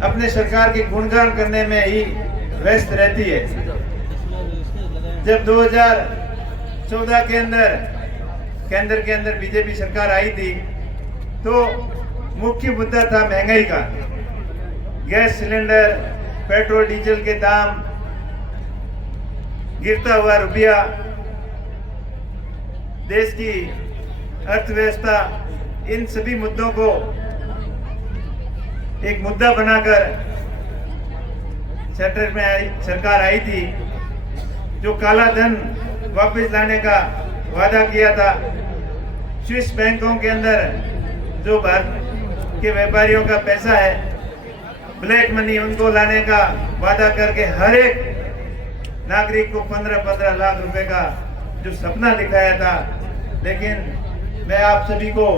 अपने सरकार के गुणगान करने में ही व्यस्त रहती है। जब 2014 के अंदर केंद्र के अंदर बीजेपी सरकार आई थी तो मुख्य मुद्दा था महंगाई का। गैस सिलेंडर, पेट्रोल डीजल के दाम, गिरता हुआ रुपया, देश की अर्थव्यवस्था, इन सभी मुद्दों को एक मुद्दा बनाकर सरकार आई थी। जो काला धन वापस लाने का वादा किया था, स्विस बैंकों के अंदर जो भारत के व्यापारियों का पैसा है, ब्लैक मनी, उनको लाने का वादा करके हर एक नागरिक को 15-15 लाख रुपए का जो सपना दिखाया था। लेकिन मैं आप सभी को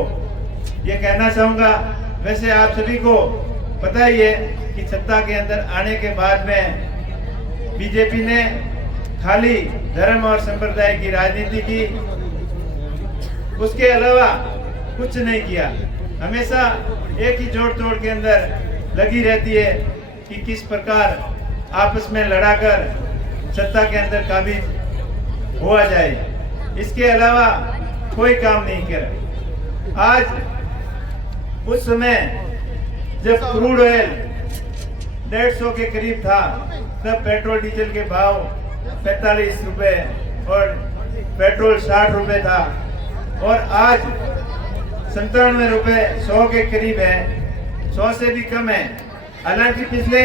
ये कहना चाहूँगा, वैसे आप सभी को पता ही है कि सत्ता के अंदर आने के बाद में बीजेपी ने खाली धर्म और संप्रदाय की राजनीति की, उसके अलावा कुछ नहीं किया। हमेशा एक ही जोड़ तोड़ के अंदर लगी रहती है कि किस प्रकार आपस में लड़ाकर सत्ता के अंदर काबिज हुआ जाए, इसके अलावा कोई काम नहीं किया। आज उस समय जब क्रूड ऑयल 150 के करीब था, तब पेट्रोल डीजल के भाव 45 रुपए और पेट्रोल 60 रुपए था, और आज 97 रुपए 100 के करीब है, 100 से भी कम है। हालांकि पिछले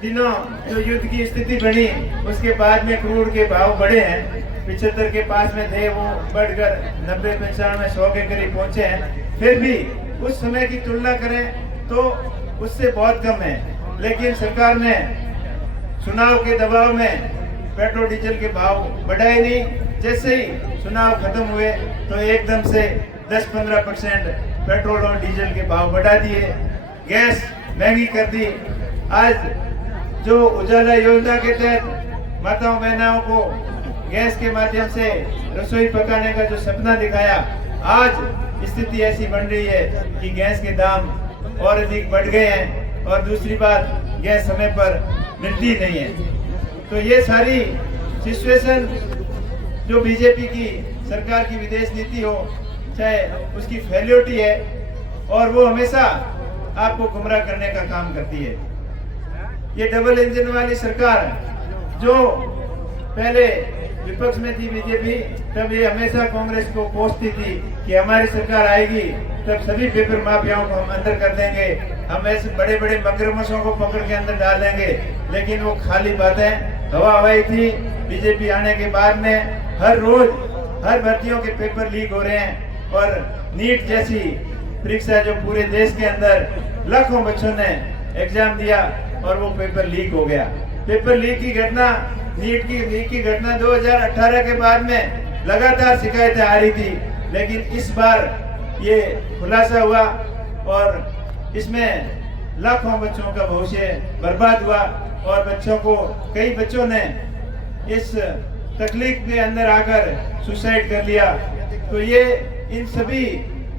दिनों जो युद्ध की स्थिति बनी उसके बाद में क्रूड के भाव बढ़े हैं, 75 के पास में थे, वो बढ़कर 90, 95, 100 के करीब पहुंचे हैं। फिर भी उस समय की तुलना करें तो उससे बहुत कम है। लेकिन सरकार ने चुनाव के दबाव में पेट्रोल डीजल के भाव बढ़ाए नहीं। जैसे ही चुनाव खत्म हुए तो एकदम से 10-15% पेट्रोल और डीजल के भाव बढ़ा दिए, गैस महंगी कर दी। आज जो उजाला योजना के तहत माताओं बहनों को गैस के माध्यम से रसोई पकाने का जो सपना दिखाया, आज स्थिति ऐसी बन रही है कि गैस के दाम और अधिक बढ़ गए हैं, और दूसरी बात, गैस समय पर मिलती नहीं है। तो ये सारी सिचुएशन जो बीजेपी की सरकार की विदेश नीति हो, चाहे उसकी फेल्योरिटी है, और वो हमेशा आपको गुमराह करने का काम करती है। ये डबल इंजन वाली सरकार जो पहले विपक्ष में थी बीजेपी, तब ये हमेशा कांग्रेस को कोसती थी कि हमारी सरकार आएगी तब सभी पेपर माफियाओं को हम अंदर कर देंगे, हम ऐसे बड़े बड़े मगरमच्छों को पकड़ के अंदर डाल देंगे। लेकिन वो खाली बातें, हवा हवाई थी। बीजेपी आने के बाद में हर रोज हर भर्तियों के पेपर लीक हो रहे हैं, और नीट जैसी परीक्षा जो पूरे देश के अंदर लाखों बच्चों ने एग्जाम दिया और वो पेपर लीक हो गया। पेपर लीक की घटना, नीट की लीक की घटना 2018 के बाद में लगातार शिकायतें आ रही थी, लेकिन इस बार ये खुलासा हुआ और इसमें लाखों बच्चों का भविष्य बर्बाद हुआ, और बच्चों को, कई बच्चों ने इस तकलीफ के अंदर आकर सुसाइड कर लिया। तो ये इन सभी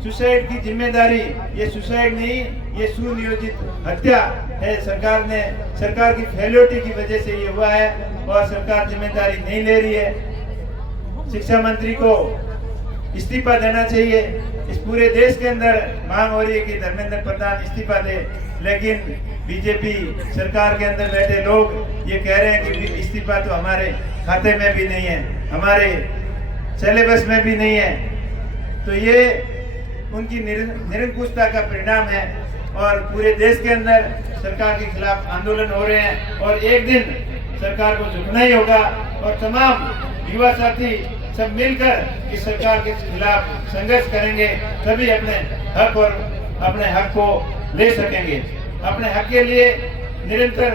सुसाइड की जिम्मेदारी, ये सुसाइड नहीं, ये सुनियोजित हत्या है। सरकार की फेल्योरिटी की वजह से ये हुआ है, और सरकार जिम्मेदारी नहीं ले रही है। शिक्षा मंत्री को इस्तीफा देना चाहिए। इस पूरे देश के अंदर मांग हो रही है कि धर्मेंद्र प्रधान इस्तीफा दे, लेकिन बीजेपी सरकार के अंदर बैठे लोग ये कह रहे हैं कि इस्तीफा तो हमारे खाते में भी नहीं है, हमारे सिलेबस में भी नहीं है। तो ये उनकी निरंकुशता का परिणाम है, और पूरे देश के अंदर सरकार के खिलाफ आंदोलन हो रहे हैं, और एक दिन सरकार को झुकना ही होगा, और तमाम युवा साथी सब मिलकर इस सरकार के खिलाफ संघर्ष करेंगे, तभी अपने हक को ले सकेंगे। अपने हक के लिए निरंतर